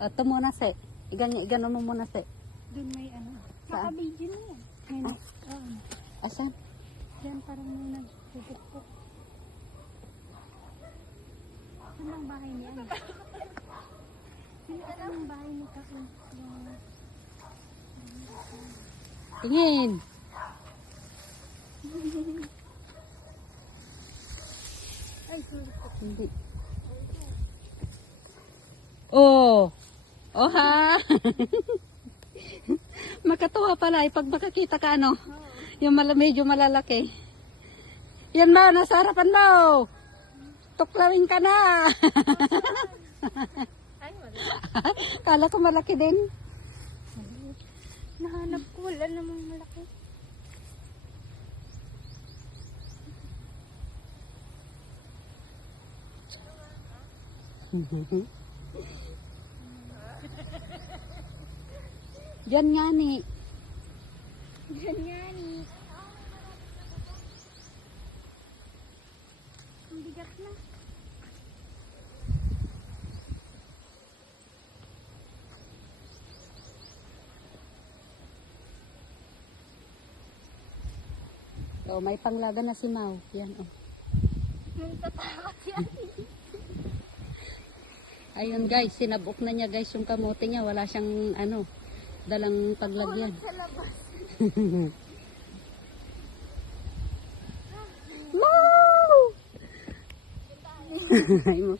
Ito muna, se. Igano mo muna, se. Doon may ano. Saan? Nakabidyo na yan. May Asan? Diyan parang may nagpupukpuk. Saan ang bahay niya? Saan ang bahay ni Kakun? Tingin. Ay, sorry po. Hindi. Oh. Oh ha. Makatuwa pala pag makakita ka ano. Yung medyo malalaki. Yan ba, nasa harapan mo. Tuklawin ka na. Ay, wala. Kala ko malaki din. Nahanap ko, wala namang malaki. Diyan nga ni. Diyan nga ni. Ang bigat na. Oh, may panglaga na si Mau. Yan oh. Natatakot yan. Ayun guys, sinabok na niya guys yung kamote niya. Wala siyang ano, dalang paglagyan. Sa labas. Mau! Ay mo.